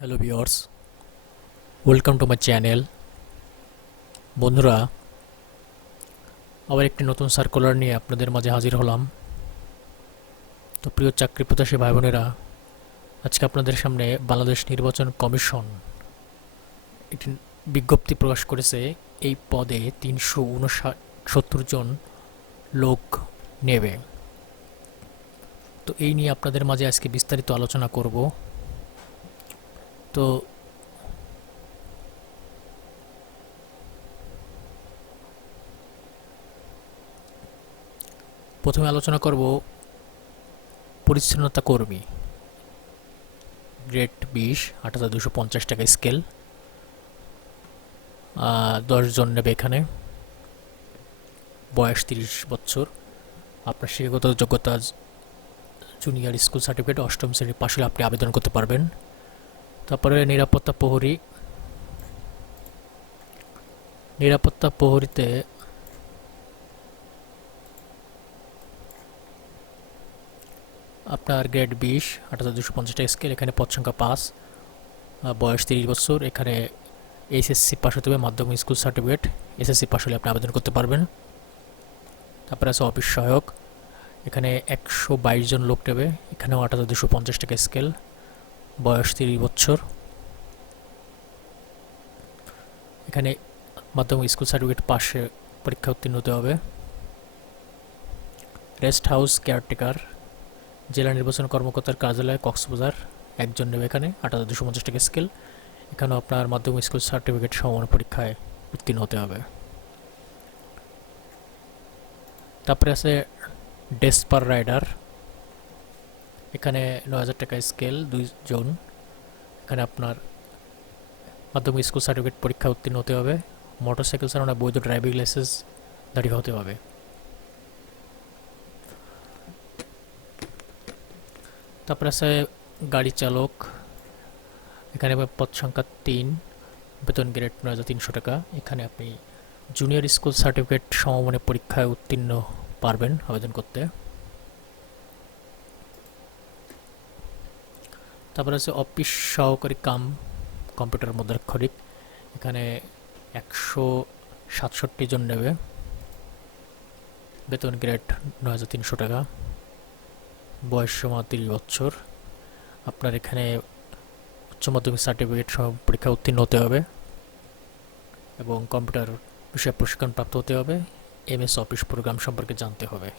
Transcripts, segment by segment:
Hello viewers welcome to my channel বন্ধুরা, আবার একটি নতুন সার্কুলার নিয়ে আপনাদের মাঝে হাজির হলাম। তো প্রিয় চাকরি প্রত্যাশী ভাই বোনেরা আজকে আপনাদের সামনে বাংলাদেশ নির্বাচন কমিশন একটি বিজ্ঞপ্তি প্রকাশ করেছে। এই পদে তিনশো উনসত্তর জন লোক নেবে। তো এই নিয়ে আপনাদের মাঝে আজকে বিস্তারিত আলোচনা করব। তো প্রথমে আলোচনা করব পরিচ্ছন্নতা কর্মী। গ্রেড বিশ, আট হাজার দুশো পঞ্চাশ টাকা স্কেল দশ জন নেবে এখানে। বয়স তিরিশ বছর। আপনার শিক্ষাগত যোগ্যতা জুনিয়র স্কুল সার্টিফিকেট অষ্টম শ্রেণির পাশ আপনি আবেদন করতে পারবেন। তারপরে নিরাপত্তা প্রহরী। নিরাপত্তা প্রহরীতে আপনার গ্রেড বিশ আট হাজার দুশো পঞ্চাশটা স্কেল, এখানে পদ সংখ্যা পাঁচ বয়স তিরিশ বছর, এখানে এইচএসসি পাস হতে হবে, মাধ্যমিক স্কুল সার্টিফিকেট, এসএসসি পাস হলে আপনি আবেদন করতে পারবেন। তারপরে আছে অফিস সহায়ক, এখানে একশো বাইশ জন লোক নেবে, এখানেও আট হাজার দুশো পঞ্চাশ টাকা স্কেল। বয়স তিরিশ বছর। এখানে মাধ্যমিক স্কুল সার্টিফিকেট পাশে পরীক্ষা উত্তীর্ণ হতে হবে। রেস্ট হাউস কেয়ারটেকার, জেলা নির্বাচন কর্মকর্তার কার্যালয়, কক্সবাজার। একজন নেবে এখানে, আট হাজার দুশো পঞ্চাশ টাকা স্কেল। এখানেও আপনার মাধ্যমিক স্কুল সার্টিফিকেট সমান পরীক্ষায় উত্তীর্ণ হতে হবে। তারপরে আছে ডেসপার রাইডার। এখানে নয় হাজার টাকা স্কেল দুইজন এখানে আপনার মাধ্যমিক স্কুল সার্টিফিকেট পরীক্ষা উত্তীর্ণ হতে হবে। মোটরসাইকেল চালানো বৈধ ড্রাইভিং লাইসেন্স দাঁড়িয়ে হতে হবে। তারপরে আছে গাড়ি চালক। এখানে পদ সংখ্যা তিন, বেতন গ্রেড নয় হাজার তিনশো টাকা। এখানে আপনি জুনিয়র স্কুল সার্টিফিকেট সমমানের পরীক্ষায় উত্তীর্ণ পারবেন আবেদন করতে। তারপরে আছে অফিস সহকারী কাম, কম্পিউটার মুদ্রাক্ষরিক। এখানে একশো সাতষট্টি জন নেবে। বেতন গ্রেড নয় হাজার তিনশো টাকা। বয়স সীমা তিরিশ বছর। আপনার এখানে উচ্চ মাধ্যমিক সার্টিফিকেট সহ পরীক্ষা উত্তীর্ণ হতে হবে এবং কম্পিউটার বিষয়ে প্রশিক্ষণ প্রাপ্ত হতে হবে। এমএস অফিস প্রোগ্রাম সম্পর্কে জানতে হবে।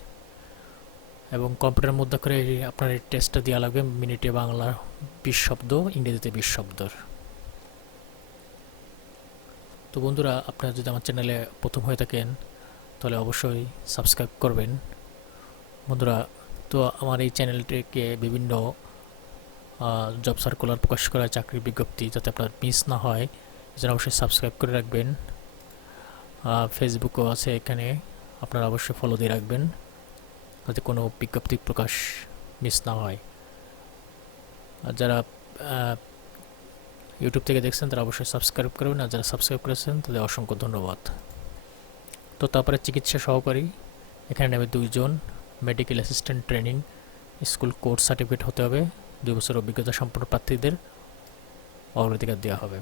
এবং কম্পিউটার মধ্যে করে আপনার এই টেস্টটা দেওয়া লাগবে মিনিটে বাংলা বিশ শব্দ ইংরেজিতে বিশ শব্দর তো বন্ধুরা, আপনারা যদি আমার চ্যানেলে প্রথম হয়ে থাকেন, তাহলে অবশ্যই সাবস্ক্রাইব করবেন। বন্ধুরা, তো আমার এই চ্যানেলটিকে বিভিন্ন জব সার্কুলার প্রকাশ করা, চাকরির বিজ্ঞপ্তি যাতে আপনার মিস না হয়, এজন্য অবশ্যই সাবস্ক্রাইব করে রাখবেন। ফেসবুকও আছে এখানে, আপনারা অবশ্যই ফলো দিয়ে রাখবেন। যাতে কোনো বিজ্ঞপ্তি প্রকাশ মিস না হয়। আর যারা ইউটিউব থেকে দেখছেন, তারা অবশ্যই সাবস্ক্রাইব করবেন। আর যারা সাবস্ক্রাইব করেছেন, তাদের অসংখ্য ধন্যবাদ। তো তারপরে চিকিৎসা সহকারী। এখানে নেবে দুইজন medical assistant training school course certificate হতে হবে। দুই বছর অভিজ্ঞতা সম্পন্ন প্রার্থীদের অগ্রাধিকার দেওয়া হবে।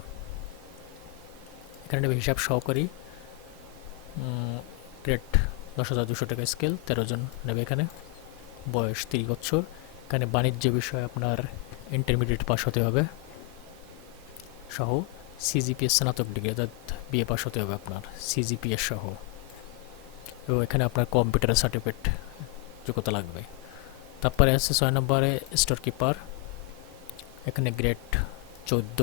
এখানে নেবে হিসাব সহকারী গ্রেড দশ হাজার দুশো টাকা স্কেল, তেরো জন নেবে এখানে। বয়স তিরিশ বছর। এখানে বাণিজ্য বিষয়ে আপনার ইন্টারমিডিয়েট পাস হতে হবে। সহ সিজিপিএস স্নাতক ডিগ্রি, অর্থাৎ বিএ পাস হতে হবে আপনার সিজিপিএস সহ। এবং এখানে আপনার কম্পিউটার সার্টিফিকেট যোগ্যতা লাগবে। তারপরে আছে ছয় নম্বরে স্টোর কিপার এখানে গ্রেড চোদ্দ,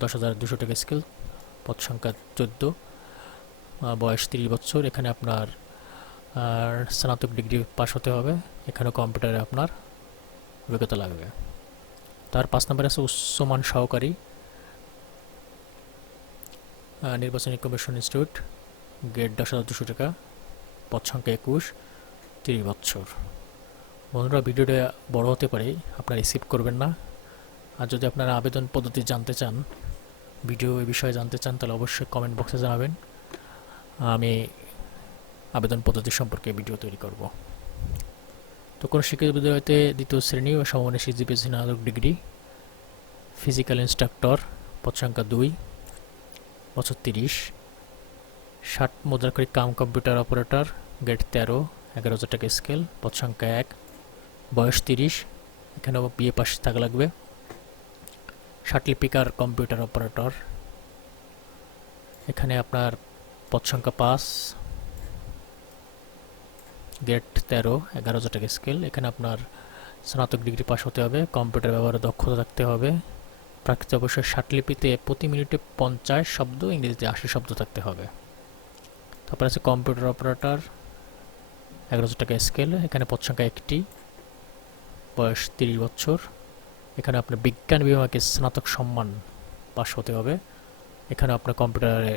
দশ হাজার দুশো টাকা স্কেল, পদ সংখ্যা চোদ্দ। বয়স তিরিশ বছর, এখানে আপনার স্নাতক ডিগ্রি পাস হতে হবে এখানে কম্পিউটারে আপনার অভিজ্ঞতা লাগবে। তার পাঁচ নম্বরে আছে উচ্চমান সহকারী নির্বাচনী কমিশন ইনস্টিটিউট, গ্রেড দশ হাজার দুশো টাকা, পদ সংখ্যা একুশ, তিরিশ বছর। বন্ধুরা, ভিডিওটা বড় হতে পারে, আপনারা রিসিভ করবেন না। আর যদি আপনারা আবেদন পদ্ধতি জানতে চান, ভিডিও এই বিষয়ে জানতে চান, তাহলে অবশ্যই কমেন্ট বক্সে জানাবেন। আমি আবেদন পদ্ধতি সম্পর্কে ভিডিও তৈরি করব। তো কোনো শিক্ষিত বিদ্যালয়তে দ্বিতীয় শ্রেণি ও সমমানের সিজিপিএস স্নাতক ডিগ্রি, ফিজিক্যাল ইনস্ট্রাক্টর, পদ সংখ্যা দুই, বছর তিরিশ, ষাট মুদ্রাকরী কাম কম্পিউটার অপারেটর গেট তেরো, এগারো হাজার টাকা স্কেল, পদ সংখ্যা এক, বয়স তিরিশ এখানেও বিএ পাস থাকা লাগবে। ষাট লিপিকার কম্পিউটার অপারেটর, এখানে আপনার পদ সংখ্যা পাঁচ। গেট তেরো, এগারো হাজার টাকা স্কেল এখানে আপনার স্নাতক ডিগ্রি পাস হতে হবে কম্পিউটার ব্যবহারে দক্ষতা থাকতে হবে। প্রাকৃতিক অবশ্যই ষাট লিপিতে প্রতি মিনিটে পঞ্চাশ শব্দ, ইংরেজিতে আশি শব্দ থাকতে হবে। তারপর আছে কম্পিউটার অপারেটর এগারো হাজার টাকা স্কেল এখানে পদ সংখ্যা একটি, বয়স তিরিশ বছর। এখানে আপনার বিজ্ঞান বিভাগে স্নাতক সম্মান পাস হতে হবে। এখানে আপনার কম্পিউটারে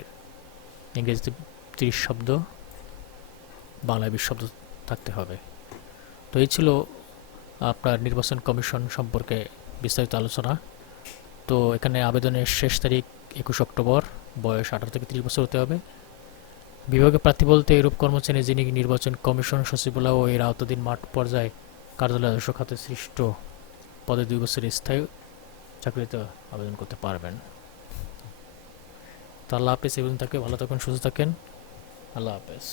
ইংরেজিতে তিরিশ শব্দ, বাংলায় বিশ শব্দ থাকতে হবে। তো এই ছিল আপনার নির্বাচন কমিশন সম্পর্কে বিস্তারিত আলোচনা। তো এখানে আবেদনের শেষ তারিখ একুশ অক্টোবর, বয়স আঠারো থেকে তিরিশ বছর হতে হবে। বিভাগে প্রার্থী বলতে এরূপ কর্মচারী যিনি নির্বাচন কমিশন সচিবালয় ও এর আওতাধীন মাঠ পর্যায়ে কার্যালয় আদর্শ খাতে সৃষ্ট পদে দুই বছর স্থায়ী চাকরিতে আবেদন করতে পারবেন। তো আল্লাহ হাফেজ এবং তাকে ভালো থাকুন সুস্থ থাকেন আল্লাহ হাফেজ।